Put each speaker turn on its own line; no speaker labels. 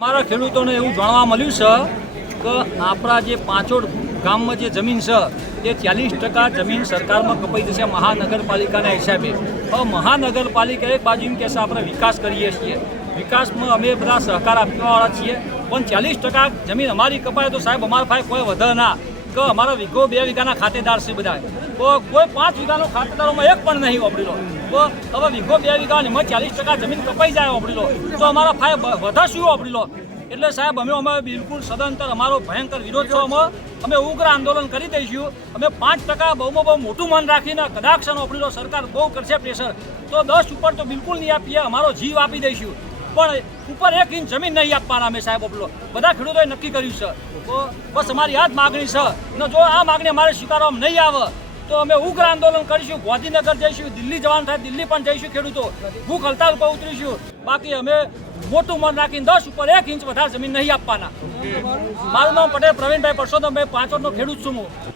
અમારા ખેડૂતોને એવું જાણવા મળ્યું છે કે આપણા જે પાંચોડ ગામમાં જે જમીન છે, તે ચાલીસ ટકા જમીન સરકારમાં કપાઈ જશે મહાનગરપાલિકાના હિસાબે. હવે મહાનગરપાલિકા એક બાજુ એમ કહેશે આપણે વિકાસ કરીએ છીએ. વિકાસમાં અમે બધા સહકાર આપવાવાળા છીએ. પણ ચાલીસ ટકા જમીન અમારી કપાય તો સાહેબ અમારા પાસે કોઈ વધે ના કે અમારા વીઘો બે વીઘાના ખાતેદાર છે બધા કોઈ પાંચ વીઘાનો ખાતેદારોમાં એક પણ નહીં વાપરી લો તો હવે વીઘો બે વીઘાની એમાં ચાલીસ ટકા જમીન કપાઈ જાય વાપરી તો અમારા ફાય વધારે શું વાપરી લો એટલે સાહેબ, અમે અમે બિલકુલ સદંતર અમારો ભયંકર વિરોધ છો. અમે અમે ઉગ્ર આંદોલન કરી દઈશું. અમે પાંચ ટકા બહુમાં બહુ મોટું મન રાખીને વાપરી લો સરકાર બહુ કરશે પ્રેશર. તો દસ ઉપર તો બિલકુલ નહીં આપીએ, અમારો જીવ આપી દઈશું. પણ ઉપર એક ઇંચ જમીન નહીં આપવાના અમે સાહેબ આપલો બધા ખેડૂતોએ નક્કી કર્યું છે. તો બસ અમારી આ જ માગણી છે. ને જો આ માગણી અમારે સ્વીકારવામાં નહીં આવે તો અમે ઉગ્ર આંદોલન કરીશું ગાંધીનગર જઈશું દિલ્હી જવાનું થાય દિલ્હી પણ જઈશું ખેડૂતો. ભૂખ હડતાલ પર ઉતરીશું. બાકી અમે મોટું મન રાખીને દસ ઉપર એક ઇંચ વધારે જમીન નહીં આપવાના. મારું નામ પટેલ પ્રવીણભાઈ પરસોત્તમભાઈ પાંચોડનો ખેડૂત છું હું.